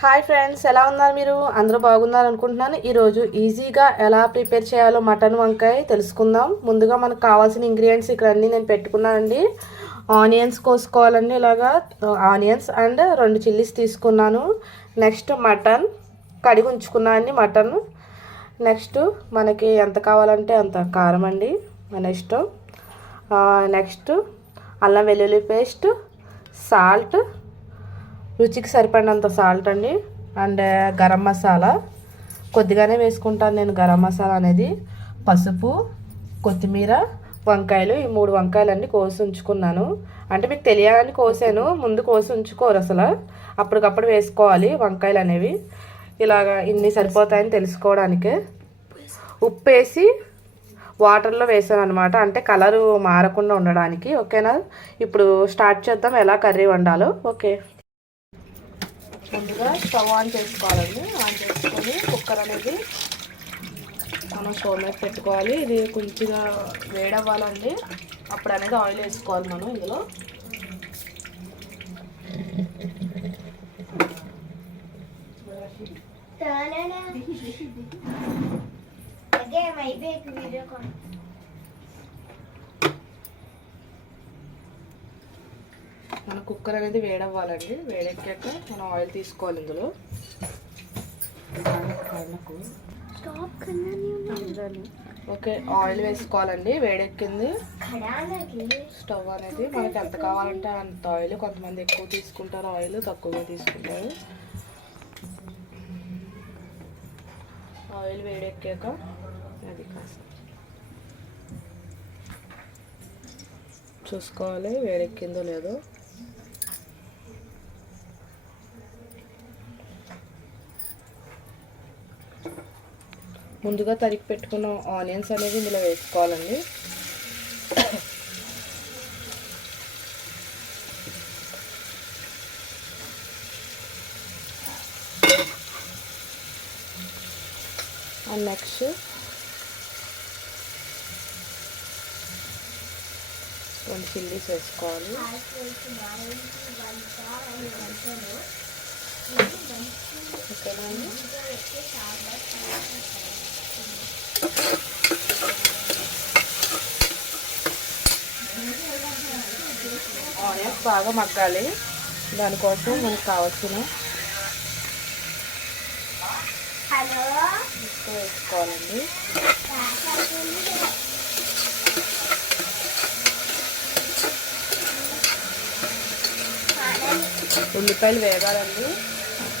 Hi friends, ఎలా ఉన్నారు మీరు? అందరూ బాగున్నారు అనుకుంటున్నాను. ఈరోజు ఈజీగా ఎలా ప్రిపేర్ చేయాలో మటన్ వంకాయ తెలుసుకుందాం. ముందుగా మనకు కావాల్సిన ఇంగ్రీడియంట్స్ ఇక్కడ అన్నీ నేను పెట్టుకున్నానండి. ఆనియన్స్ కోసుకోవాలండి, ఇలాగా ఆనియన్స్ అండ్ 2 చిల్లీస్ తీసుకున్నాను. నెక్స్ట్ మటన్ కడిగి ఉంచుకున్నానండి మటన్. నెక్స్ట్ మనకి ఎంత కావాలంటే అంత కారం అండి మన ఇష్టం. నెక్స్ట్ అల్లం వెల్లుల్లి పేస్ట్, సాల్ట్, రుచికి సరిపడినంత సాల్ట్ అండి, అండ్ గరం మసాలా కొద్దిగానే వేసుకుంటాను నేను గరం మసాలా అనేది, పసుపు, కొత్తిమీర, వంకాయలు ఈ 3 వంకాయలు అండి కోసి ఉంచుకున్నాను. అంటే మీకు తెలియాలని కోసాను, ముందు కోసి ఉంచుకోరు అసలు, అప్పటికప్పుడు వేసుకోవాలి వంకాయలు అనేవి. ఇలాగా ఇన్ని సరిపోతాయని తెలుసుకోవడానికి ఉప్పు వేసి వాటర్లో వేసాను అనమాట, అంటే కలరు మారకుండా ఉండడానికి. ఓకేనా, ఇప్పుడు స్టార్ట్ చేద్దాం ఎలా కర్రీ వండాలో. ఓకే, ముందుగా స్టవ్ ఆన్ చేసుకోవాలండి. ఆన్ చేసుకొని కుక్కర్ అనేది మనం స్టవ్ మీద పెట్టుకోవాలి. ఇది కొంచెంగా వేడవ్వాలండి, అప్పుడు అనేది ఆయిల్ వేసుకోవాలి మనం ఇందులో. మన కుక్కర్ అనేది వేడవ్వాలండి. వేడెక్కాక మనం ఆయిల్ తీసుకోవాలి ఇందులో. ఓకే, ఆయిల్ వేసుకోవాలండి. వేడెక్కింది, స్టవ్ అనేది మనకి ఎంత కావాలంటే అంత ఆయిల్. కొంతమంది ఎక్కువ తీసుకుంటారు ఆయిల్, తక్కువగా తీసుకుంటారు. ఆయిల్ వేడెక్కాక అది కాస్త చూసుకోవాలి వేడెక్కిందో లేదో. ముందుగా తరిగి పెట్టుకున్న ఆనియన్స్ అనేది ఇందులో వేసుకోవాలండి. అండ్ నెక్స్ట్ 2 చిల్లీస్ వేసుకోవాలి. ఓకేనా అండి, ఆనియన్స్ బాగా మగ్గాలి. దానికోసం మనకు కావాల్సిన వేసుకోవాలండి. ఉల్లిపాయలు వేగాలండి.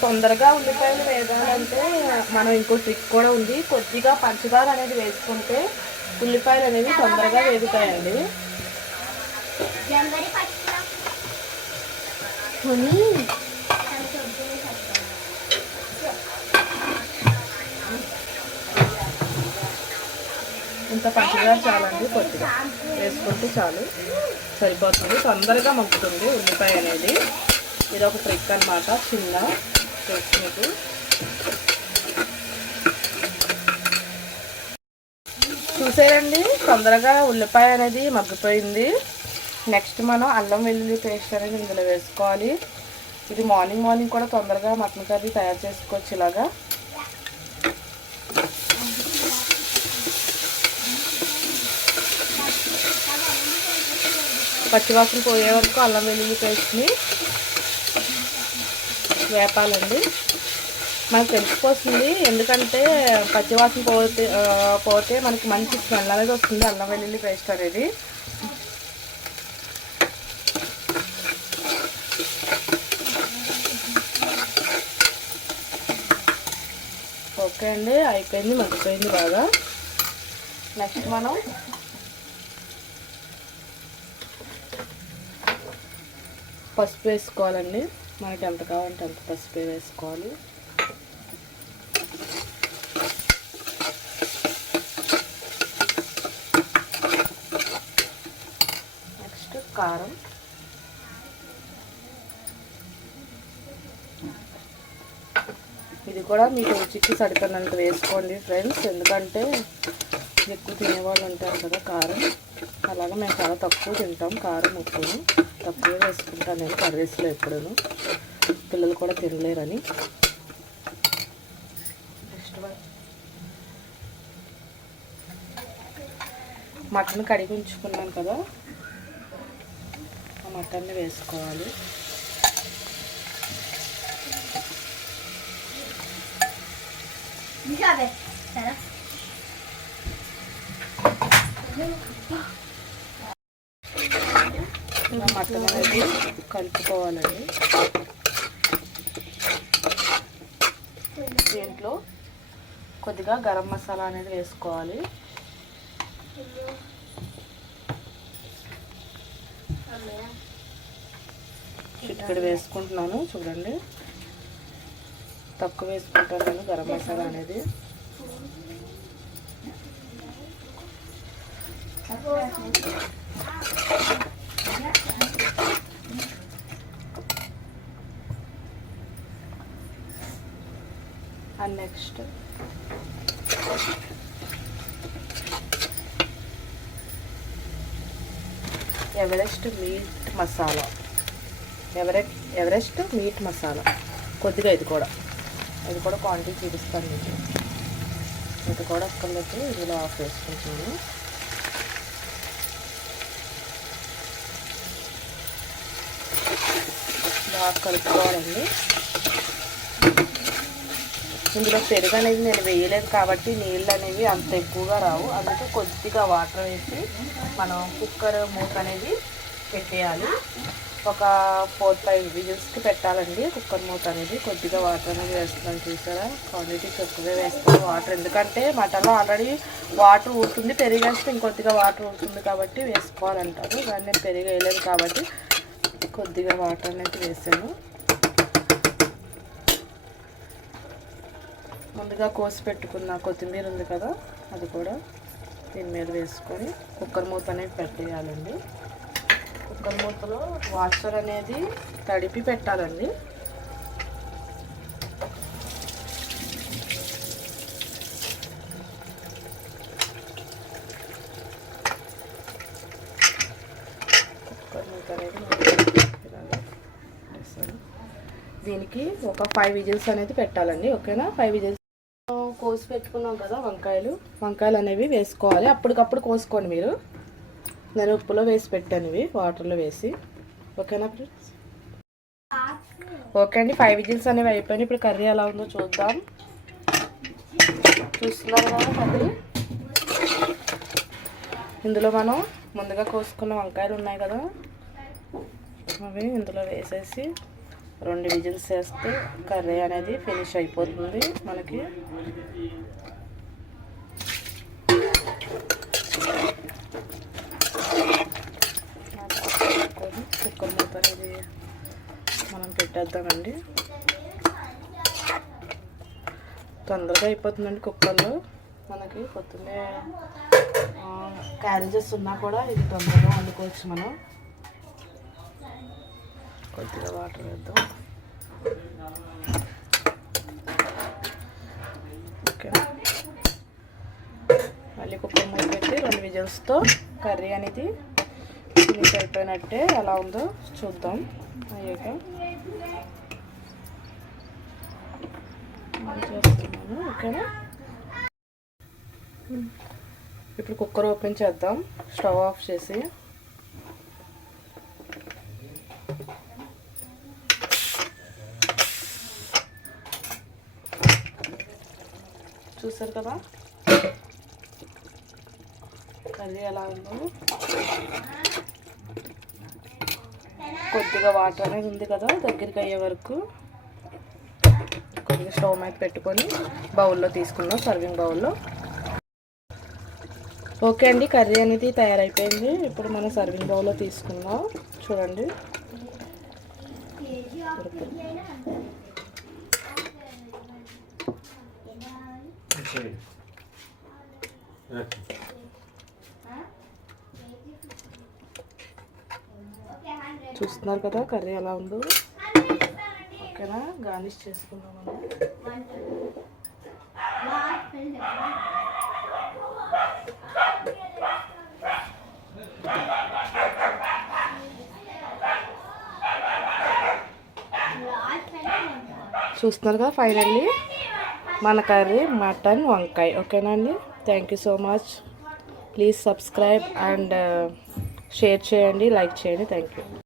తొందరగా ఉల్లిపాయలు వేగాలంటే మనం ఇంకో ట్రిక్ కూడా ఉంది. కొద్దిగా పంచదార అనేది వేసుకుంటే ఉల్లిపాయలు అనేవి తొందరగా వేగుతాయండి. ఇంత పంచదార చాలండి, కొద్దిగా వేసుకుంటే చాలు, సరిపోతుంది. తొందరగా మగ్గుతుంది ఉల్లిపాయ అనేది. ఇది ఒక ట్రిక్ అనమాట, చిన్న టెక్నిక్. చూసేయండి, తొందరగా ఉల్లిపాయ అనేది మగ్గిపోయింది. నెక్స్ట్ మనం అల్లం వెల్లుల్లి పేస్ట్ అనేది ఇందులో వేసుకోవాలి. ఇది మార్నింగ్ కూడా తొందరగా మటన్ కర్రీ తయారు చేసుకోవచ్చు. ఇలాగా పచ్చివాసన పోయే వరకు అల్లం వెల్లుల్లి పేస్ట్ని వేపాలండి. మనకు తెలిసిపోతుంది, ఎందుకంటే పచ్చివాసన పోతే మనకి మంచి స్మెల్ అనేది వస్తుంది అల్లం వెల్లుల్లి పేస్ట్ అనేది. ఓకే అండి, అయిపోయింది, మగ్గిపోయింది బాగా. నెక్స్ట్ మనం పసుపు వేసుకోవాలండి. మనకి ఎంత కావాలంటే అంత పసుపు వేసుకోవాలి. నెక్స్ట్ కారం, ఇది కూడా మీకు రుచికి సరిపడినంత వేసుకోండి ఫ్రెండ్స్, ఎందుకంటే ఎక్కువ తినేవాళ్ళు ఉంటారు కదా కారం. అలాగే మేము చాలా తక్కువ తింటాం కారం, ఉప్పును తక్కువ వేసుకుంటాను నేను కర్రీస్లో ఎప్పుడూ. పిల్లలు కూడా తినలేరని. నెక్స్ట్ మటన్ కడిగి ఉంచుకున్నాను కదా, ఆ మటన్ని వేసుకోవాలి. ఇలా మటన్ అనేది కలుపుకోవాలండి. దీంట్లో కొద్దిగా గరం మసాలా అనేది వేసుకోవాలి. ఇక్కడ వేసుకుంటున్నాను, చూడండి. తక్కువ వేసుకుంటాను నేను గరం మసాలా అనేది. And next Everest meet masala, Everest meet masala కొద్దిగా ఇది కూడా క్వాంటిటీ చూపిస్తాను మీకు. ఇది కూడా అక్కర్లేదు, ఇందులో ఆఫ్ వేసుకుంటున్నాను. బాగా కలుపుకోవాలండి. ఇందులో పెరుగు అనేది నేను వేయలేదు కాబట్టి నీళ్ళు అనేవి అంత ఎక్కువగా రావు. అందుకే కొద్దిగా వాటర్ వేసి మనం కుక్కర్ మూత అనేది పెట్టేయాలి. ఒక 4-5 విజిల్స్కి పెట్టాలండి కుక్కర్ మూత అనేది. కొద్దిగా వాటర్ అనేది వేస్తున్నాను, చూసారా. క్వాంటిటీ ఎక్కువగా వేస్తాను వాటర్, ఎందుకంటే మటన్లో ఆల్రెడీ వాటర్ ఊరుతుంది. పెరుగు వేస్తే ఇంకొద్దిగా వాటర్ ఊరుతుంది కాబట్టి వేసుకోవాలంటారు. కానీ నేను పెరుగు వేయలేదు కాబట్టి కొద్దిగా వాటర్ అనేది వేసాను. ముందుగా కోసి పెట్టుకున్న కొత్తిమీర ఉంది కదా, అది కూడా దీని మీద వేసుకొని కుక్కర్ మూత అనేది పెట్టేయాలండి. కుక్కర్ మూతలో వాటర్ అనేది తడిపి పెట్టాలండి. కుక్కర్ మూత అనేది దీనికి ఒక 5 విజిల్స్ అనేది పెట్టాలండి. ఓకేనా, 5 విజిల్స్. కోసి పెట్టుకున్నాం కదా వంకాయలు అనేవి వేసుకోవాలి. అప్పటికప్పుడు కోసుకోండి మీరు. నేను ఉప్పులో వేసి పెట్టాను, ఇవి వాటర్లో వేసి. ఓకేనా ఫ్రెండ్స్. ఓకే అండి, 5 విజిల్స్ అనేవి అయిపోయినాయి. ఇప్పుడు కర్రీ ఎలా ఉందో చూద్దాం. చూస్తున్నారు కదా కర్రీ. ఇందులో మనం ముందుగా కోసుకున్న వంకాయలు ఉన్నాయి కదా, అవి ఇందులో వేసేసి 2 విజిల్స్ వేస్తే కర్రీ అనేది ఫినిష్ అయిపోతుంది మనకి. కుక్కర్ మూత అనేది మనం పెట్టేద్దామండి. తొందరగా అయిపోతుందండి కుక్కర్లో. మనకి పొద్దున్నే క్యారేజెస్ ఉన్నా కూడా ఇది తొందరగా వండుకోవచ్చు మనం. కొద్దిగా వాటర్ వేద్దాం. ఓకే, మళ్ళీ కుక్కర్ మూత పెట్టి 2 విజిల్స్తో కర్రీ అనేది ఫినిష్ అయిపోయినట్టే. ఎలా ఉందో చూద్దాం. అయ్యాక చేస్తున్నాను. ఓకేనా, ఇప్పుడు కుక్కర్ ఓపెన్ చేద్దాం. స్టవ్ ఆఫ్ చేసి చూసారు కదా కర్రీ ఎలా ఉందో. కొద్దిగా వాటర్ అనేది ఉంది కదా, దగ్గరికి అయ్యే వరకు కొద్దిగా స్టవ్ మీద పెట్టుకొని బౌల్లో తీసుకుందాం, సర్వింగ్ బౌల్లో. ఓకే అండి, కర్రీ అనేది తయారైపోయింది. ఇప్పుడు మనం సర్వింగ్ బౌల్లో తీసుకుందాం. చూడండి, చూస్తున్నారు కదా కర్రీ ఎలా ఉందో. ఓకేనా, గార్నిష్ చేసుకుందాం మనం. చూస్తున్నారు కదా ఫైనల్లీ మన కర్రీ మటన్ వంకాయ. ఓకేనా అండి. Thank you so much. Please subscribe and share చేయండి, లైక్ చేయండి. Thank you.